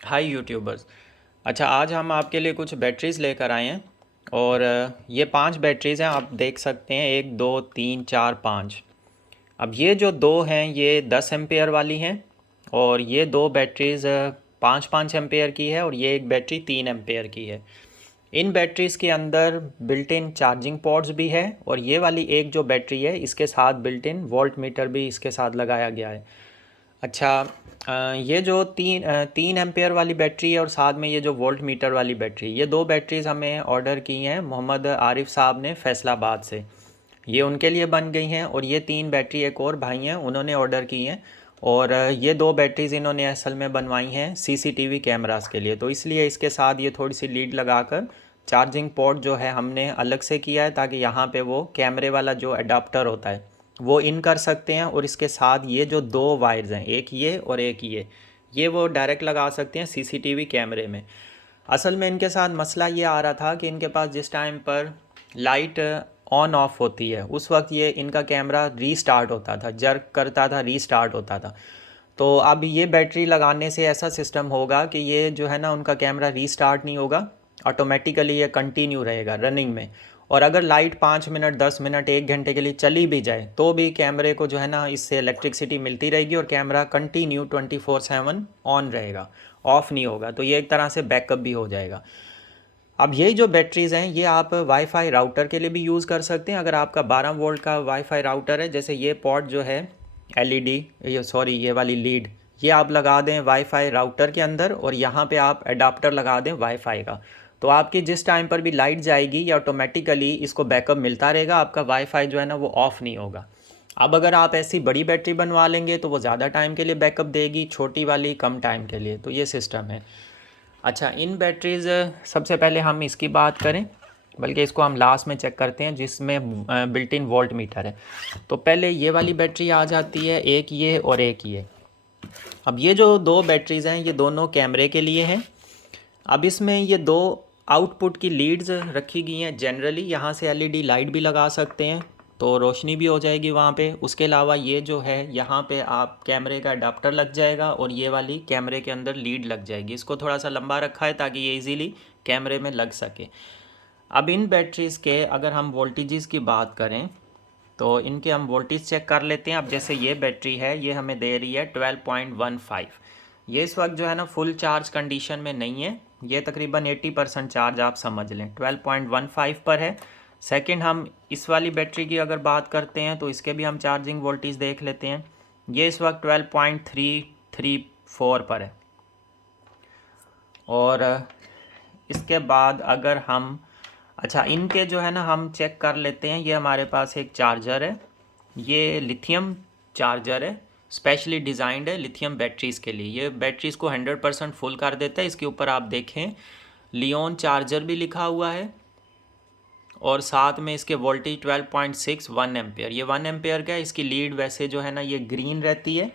हाय YouTubers. अच्छा, आज हम आपके लिए कुछ बैटरीज़ लेकर आए हैं। और ये 5 बैटरीज़ हैं, आप देख सकते हैं, 1 2 3 4 5। अब ये जो दो हैं ये 10 एम्पेयर वाली हैं, और ये दो बैटरीज़ 5 5 एम्पेयर की है, और ये एक बैटरी 3 एम्पेयर की है। इन बैटरीज़ के अंदर बिल्ट इन चार्जिंग पॉड्स भी है, और ये वाली एक जो बैटरी है इसके साथ बिल्ट इन वोल्ट मीटर भी इसके साथ लगाया गया है। अच्छा, ये जो 3 एम्पेयर वाली बैटरी है और साथ में ये जो वोल्ट मीटर वाली बैटरी, ये दो बैटरीज़ हमें ऑर्डर की हैं मोहम्मद आरिफ साहब ने फैसलाबाद से। ये उनके लिए बन गई हैं, और ये 3 बैटरी एक और भाई हैं उन्होंने ऑर्डर की हैं। और ये दो बैटरीज़ इन्होंने असल में बनवाई हैं सीसीटीवी कैमरास के लिए, तो इसलिए इसके साथ ये थोड़ी सी लीड लगाकर चार्जिंग पोर्ट जो है हमने अलग से किया है, ताकि यहाँ पे वो कैमरे वाला जो अडाप्टर होता है वो इन कर सकते हैं। और इसके साथ ये जो दो वायर्स हैं, एक ये और एक ये वो डायरेक्ट लगा सकते हैं सीसीटीवी कैमरे में। असल में इनके साथ मसला ये आ रहा था कि इनके पास जिस टाइम पर लाइट ऑन ऑफ होती है उस वक्त ये इनका कैमरा रीस्टार्ट होता था, जर्क करता था, रीस्टार्ट होता था। तो अब ये बैटरी लगाने से ऐसा सिस्टम होगा कि ये जो है ना उनका कैमरा रीस्टार्ट नहीं होगा, ऑटोमेटिकली ये कंटिन्यू रहेगा रनिंग में। और अगर लाइट 5 मिनट 10 मिनट 1 घंटे के लिए चली भी जाए तो भी कैमरे को जो है ना इससे इलेक्ट्रिसिटी मिलती रहेगी, और कैमरा कंटिन्यू 24/7 ऑन रहेगा, ऑफ़ नहीं होगा। तो ये एक तरह से बैकअप भी हो जाएगा। अब यही जो बैटरीज़ हैं ये आप वाईफाई राउटर के लिए भी यूज़ कर सकते हैं। अगर आपका 12 वोल्ट का वाईफाई राउटर है, जैसे ये पॉट जो है एलईडी, ये सॉरी ये वाली लीड, ये आप लगा दें वाईफाई राउटर के अंदर, और यहाँ पे आप एडाप्टर लगा दें वाईफाई का, तो आपकी जिस टाइम पर भी लाइट जाएगी ये ऑटोमेटिकली इसको बैकअप मिलता रहेगा, आपका वाईफाई जो है ना वो ऑफ़ नहीं होगा। अब अगर आप ऐसी बड़ी बैटरी बनवा लेंगे तो वो ज़्यादा टाइम के लिए बैकअप देगी, छोटी वाली कम टाइम के लिए, तो ये सिस्टम है। अच्छा, इन बैटरीज़ सबसे पहले हम इसकी बात करें, बल्कि इसको हम लास्ट में चेक करते हैं जिसमें बिल्ट इन वोल्ट मीटर है। तो पहले ये वाली बैटरी आ जाती है, एक ये और एक ये। अब ये जो दो बैटरीज़ हैं ये दोनों कैमरे के लिए हैं। अब इसमें ये दो आउटपुट की लीड्स रखी गई हैं। जनरली यहाँ से एलईडी लाइट भी लगा सकते हैं तो रोशनी भी हो जाएगी वहाँ पे। उसके अलावा ये जो है यहाँ पे आप कैमरे का अडाप्टर लग जाएगा, और ये वाली कैमरे के अंदर लीड लग जाएगी। इसको थोड़ा सा लंबा रखा है ताकि ये इजीली कैमरे में लग सके। अब इन बैटरीज़ के अगर हम वोल्टेजेस की बात करें तो इनके हम वोल्टेज चेक कर लेते हैं। अब जैसे ये बैटरी है ये हमें दे रही है 12.15। ये इस वक्त जो है ना फुल चार्ज कंडीशन में नहीं है, ये तकरीबन 80% चार्ज आप समझ लें, 12.15 पर है। सेकंड, हम इस वाली बैटरी की अगर बात करते हैं तो इसके भी हम चार्जिंग वोल्टेज देख लेते हैं। ये इस वक्त 12.334 पर है। और इसके बाद अगर हम, अच्छा इनके जो है ना हम चेक कर लेते हैं। ये हमारे पास एक चार्जर है, ये लिथियम चार्जर है, स्पेशली डिज़ाइंड है लिथियम बैटरीज़ के लिए। ये बैटरीज़ को 100% फुल कर देता है। इसके ऊपर आप देखें लियोन चार्जर भी लिखा हुआ है, और साथ में इसके वोल्टेज 12.6 1 एम्पेयर। ये 1 एम्पेयर का है। इसकी लीड वैसे जो है ना ये ग्रीन रहती है,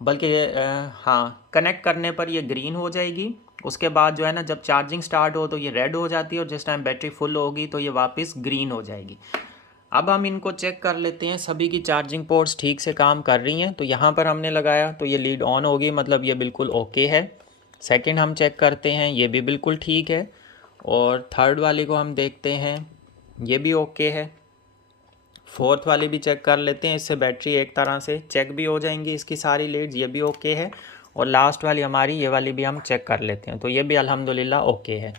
बल्कि हाँ कनेक्ट करने पर ये ग्रीन हो जाएगी। उसके बाद जो है ना जब चार्जिंग स्टार्ट हो तो ये रेड हो जाती है, और जिस टाइम बैटरी फुल होगी तो ये वापस ग्रीन हो जाएगी। अब हम इनको चेक कर लेते हैं, सभी की चार्जिंग पोर्ट्स ठीक से काम कर रही हैं। तो यहाँ पर हमने लगाया तो ये लीड ऑन होगी, मतलब ये बिल्कुल ओके है। सेकंड हम चेक करते हैं, ये भी बिल्कुल ठीक है। और थर्ड वाली को हम देखते हैं, ये भी ओके है। फोर्थ वाली भी चेक कर लेते हैं, इससे बैटरी एक तरह से चेक भी हो जाएंगी इसकी सारी लीड्स, ये भी ओके है। और लास्ट वाली हमारी ये वाली भी हम चेक कर लेते हैं, तो ये भी अल्हम्दुलिल्लाह ओके है।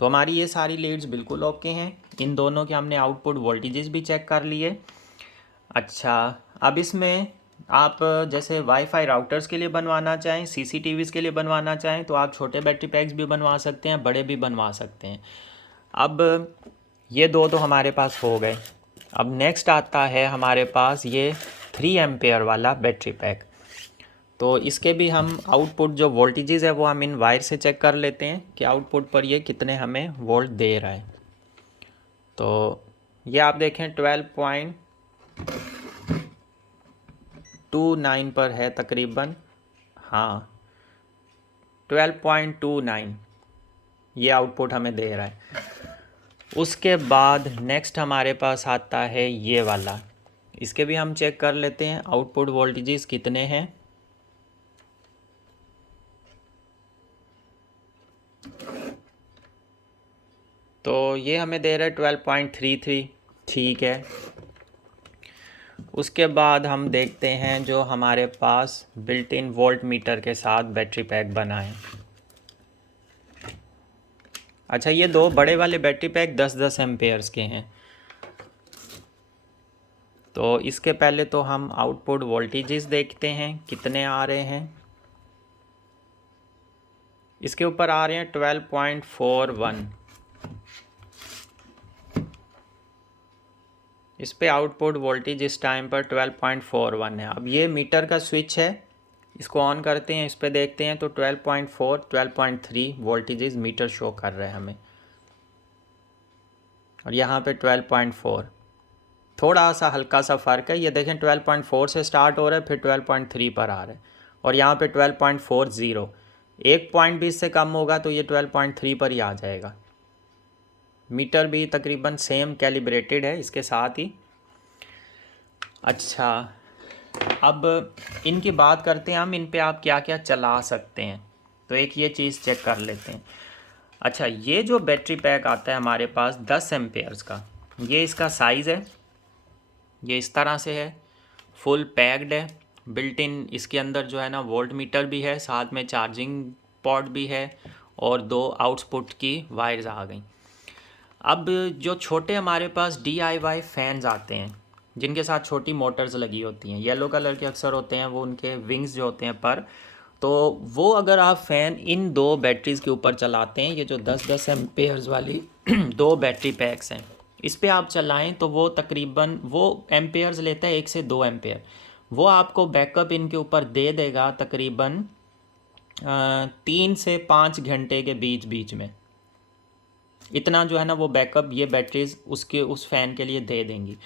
तो हमारी ये सारी लीड्स बिल्कुल ओके हैं। इन दोनों के हमने आउटपुट वोल्टेजेस भी चेक कर लिए। अच्छा, अब इसमें आप जैसे वाईफाई राउटर्स के लिए बनवाना चाहें, सीसीटीवीज़ के लिए बनवाना चाहें, तो आप छोटे बैटरी पैक्स भी बनवा सकते हैं, बड़े भी बनवा सकते हैं। अब ये दो तो हमारे पास हो गए। अब नेक्स्ट आता है हमारे पास ये 3 एम्पेयर वाला बैटरी पैक। तो इसके भी हम आउटपुट जो वोल्टेजेस है वो हम इन वायर से चेक कर लेते हैं कि आउटपुट पर ये कितने हमें वोल्ट दे रहा है। तो ये आप देखें 12.29 पर है तकरीबन, हाँ 12.29 ये आउटपुट हमें दे रहा है। उसके बाद नेक्स्ट हमारे पास आता है ये वाला, इसके भी हम चेक कर लेते हैं आउटपुट वोल्टेजेस कितने हैं। तो ये हमें दे रहा है 12.33, ठीक है। उसके बाद हम देखते हैं जो हमारे पास बिल्ट इन वोल्ट मीटर के साथ बैटरी पैक बना है। अच्छा, ये दो बड़े वाले बैटरी पैक 10-10 एम्पेयर्स के हैं। तो इसके पहले तो हम आउटपुट वोल्टेजेस देखते हैं कितने आ रहे हैं। इसके ऊपर आ रहे हैं 12.41। इस पे आउटपुट वोल्टेज इस टाइम पर 12.41 है। अब ये मीटर का स्विच है, इसको ऑन करते हैं, इस पे देखते हैं तो 12.4 12.3 वोल्टेजेस मीटर शो कर रहे हैं हमें, और यहाँ पे 12.4। थोड़ा सा हल्का सा फ़र्क है, ये देखें 12.4 से स्टार्ट हो रहा है, फिर 12.3 पर आ रहा है, और यहाँ पे 12.40। एक पॉइंट भी इससे कम होगा तो ये 12.3 पर ही आ जाएगा। मीटर भी तकरीबन सेम कैलिब्रेटेड है इसके साथ ही। अच्छा, अब इनकी बात करते हैं हम, इन पे आप क्या क्या चला सकते हैं। तो एक ये चीज़ चेक कर लेते हैं। अच्छा, ये जो बैटरी पैक आता है हमारे पास 10 एम्पेयर्स का, ये इसका साइज़ है, ये इस तरह से है, फुल पैक्ड है। बिल्ट इन इसके अंदर जो है ना वोल्ट मीटर भी है, साथ में चार्जिंग पॉट भी है, और दो आउटपुट की वायर्स आ गई। अब जो छोटे हमारे पास DIY फैंस आते हैं जिनके साथ छोटी मोटर्स लगी होती हैं, येलो कलर के अक्सर होते हैं, वो उनके विंग्स जो होते हैं पर, तो वो अगर आप फ़ैन इन दो बैटरीज़ के ऊपर चलाते हैं, ये जो 10-10 एम्पेयर्स वाली दो बैटरी पैक्स हैं, इस पे आप चलाएं तो वो तकरीबन वो एम्पेयर्स लेता है 1 से 2 एम्पेयर। वो आपको बैकअप इनके ऊपर दे देगा तकरीबन 3 से 5 घंटे के बीच बीच में। इतना जो है ना वो बैकअप ये बैटरीज उसके उस फ़ैन के लिए दे देंगी।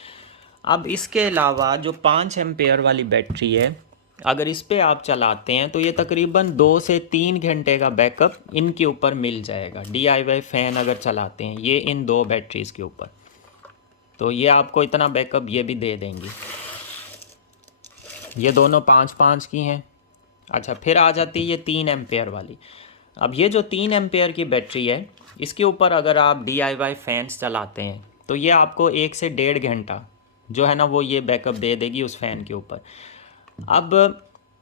अब इसके अलावा जो 5 एम्पेयर वाली बैटरी है, अगर इस पे आप चलाते हैं तो ये तकरीबन 2 से 3 घंटे का बैकअप इनके ऊपर मिल जाएगा। DIY फ़ैन अगर चलाते हैं ये इन दो बैटरीज़ के ऊपर, तो ये आपको इतना बैकअप ये भी दे देंगी। ये दोनों 5-5 की हैं। अच्छा, फिर आ जाती है ये 3 एम्पेयर वाली। अब ये जो 3 एम्पेयर की बैटरी है, इसके ऊपर अगर आप DIY फैंस चलाते हैं तो ये आपको 1 से 1.5 घंटा जो है ना वो ये बैकअप दे देगी उस फ़ैन के ऊपर। अब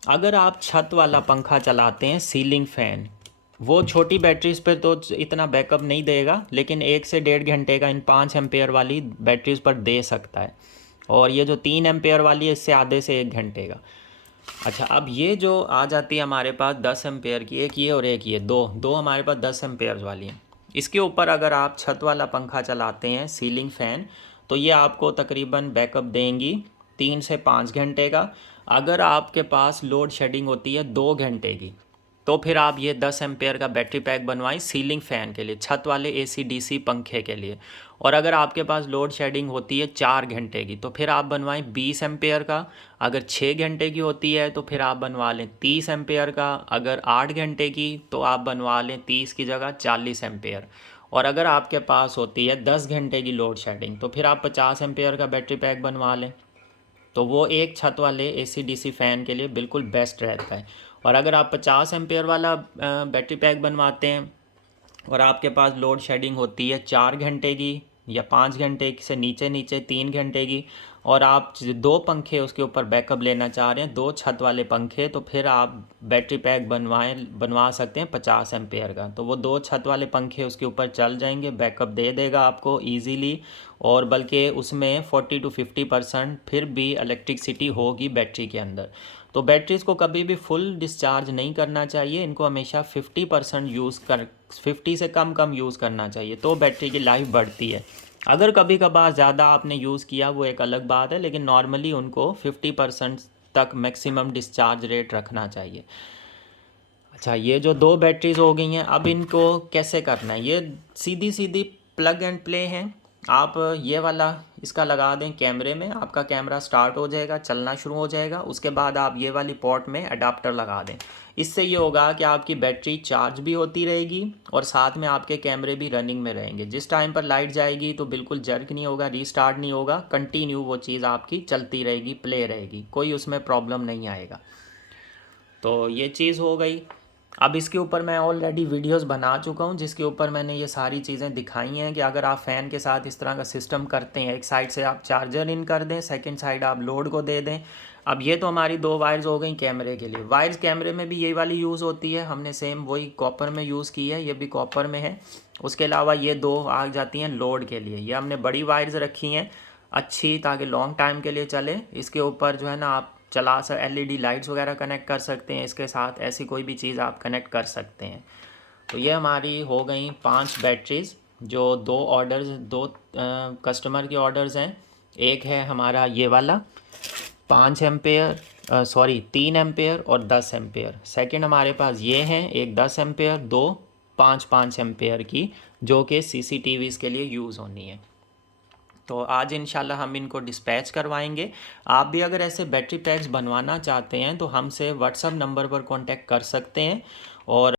अगर आप छत वाला पंखा चलाते हैं, सीलिंग फ़ैन, वो छोटी बैटरीज़ पे तो इतना बैकअप नहीं देगा, लेकिन 1 से 1.5 घंटे का इन 5 एम्पेयर वाली बैटरीज़ पर दे सकता है। और ये जो 3 एम्पेयर वाली है इससे आधे से 1 घंटे का। अच्छा, अब ये जो आ जाती है हमारे पास 10 एम्पेयर की, एक ये और एक ये, दो हमारे पास 10 एम्पेयर वाली हैं। इसके ऊपर अगर आप छत वाला पंखा चलाते हैं, सीलिंग फ़ैन, तो ये आपको तकरीबन बैकअप देंगी 3 से 5 घंटे का। अगर आपके पास लोड शेडिंग होती है 2 घंटे की, तो फिर आप ये 10 एम्पेयर का बैटरी पैक बनवाएं सीलिंग फ़ैन के लिए, छत वाले AC/DC पंखे के लिए। और अगर आपके पास लोड शेडिंग होती है 4 घंटे की, तो फिर आप बनवाएं 20 एम्पेयर का। अगर 6 घंटे की होती है तो फिर आप बनवा लें 30 एम्पेयर का। अगर 8 घंटे की तो आप बनवा लें 30 की जगह 40 एम्पेयर। और अगर आपके पास होती है 10 घंटे की लोड शेडिंग, तो फिर आप 50 एम्पेयर का बैटरी पैक बनवा लें। तो वो एक छत वाले AC/DC फ़ैन के लिए बिल्कुल बेस्ट रहता है। और अगर आप 50 एम्पेयर वाला बैटरी पैक बनवाते हैं और आपके पास लोड शेडिंग होती है 4 घंटे की या 5 घंटे से नीचे नीचे 3 घंटे की, और आप दो पंखे उसके ऊपर बैकअप लेना चाह रहे हैं, 2 छत वाले पंखे, तो फिर आप बैटरी पैक बनवा सकते हैं 50 एम्पेयर का। तो वो 2 छत वाले पंखे उसके ऊपर चल जाएंगे, बैकअप दे देगा आपको ईजीली। और बल्कि उसमें 40 to 50% फिर भी इलेक्ट्रिसिटी होगी बैटरी के अंदर। तो बैटरीज़ को कभी भी फुल डिस्चार्ज नहीं करना चाहिए, इनको हमेशा 50% यूज़ कर 50 से कम यूज़ करना चाहिए, तो बैटरी की लाइफ बढ़ती है। अगर कभी कभार ज़्यादा आपने यूज़ किया वो एक अलग बात है, लेकिन नॉर्मली उनको 50% तक मैक्सिमम डिस्चार्ज रेट रखना चाहिए। अच्छा, ये जो दो बैटरीज़ हो गई हैं, अब इनको कैसे करना है, ये सीधी सीधी प्लग एंड प्ले हैं। आप ये वाला इसका लगा दें कैमरे में, आपका कैमरा स्टार्ट हो जाएगा, चलना शुरू हो जाएगा। उसके बाद आप ये वाली पोर्ट में अडाप्टर लगा दें। इससे ये होगा कि आपकी बैटरी चार्ज भी होती रहेगी और साथ में आपके कैमरे भी रनिंग में रहेंगे। जिस टाइम पर लाइट जाएगी तो बिल्कुल जर्क नहीं होगा, रीस्टार्ट नहीं होगा, कंटिन्यू वो चीज़ आपकी चलती रहेगी, प्ले रहेगी, कोई उसमें प्रॉब्लम नहीं आएगा। तो ये चीज़ हो गई। अब इसके ऊपर मैं ऑलरेडी वीडियोस बना चुका हूँ जिसके ऊपर मैंने ये सारी चीज़ें दिखाई हैं कि अगर आप फ़ैन के साथ इस तरह का सिस्टम करते हैं, एक साइड से आप चार्जर इन कर दें, सेकंड साइड आप लोड को दे दें। अब ये तो हमारी दो वायर्स हो गई कैमरे के लिए। वायर्स कैमरे में भी यही वाली यूज़ होती है, हमने सेम वही कॉपर में यूज़ की है, ये भी कॉपर में है। उसके अलावा ये दो आ जाती हैं लोड के लिए। ये हमने बड़ी वायर्स रखी हैं अच्छी, ताकि लॉन्ग टाइम के लिए चले। इसके ऊपर जो है ना आप चला सक LED लाइट्स वगैरह कनेक्ट कर सकते हैं, इसके साथ ऐसी कोई भी चीज़ आप कनेक्ट कर सकते हैं। तो ये हमारी हो गई 5 बैटरीज़, जो दो ऑर्डर्स, दो कस्टमर के ऑर्डर्स हैं। एक है हमारा ये वाला 5 एम्पेयर, 3 एम्पेयर और 10 एम्पेयर। सेकंड हमारे पास ये हैं, एक 10 एम्पेयर, दो 5 एम्पेयर की, जो कि CCTVs के लिए यूज़ होनी है। तो आज इंशाल्लाह हम इनको डिस्पैच करवाएंगे। आप भी अगर ऐसे बैटरी पैक्स बनवाना चाहते हैं तो हमसे व्हाट्सअप नंबर पर कांटेक्ट कर सकते हैं। और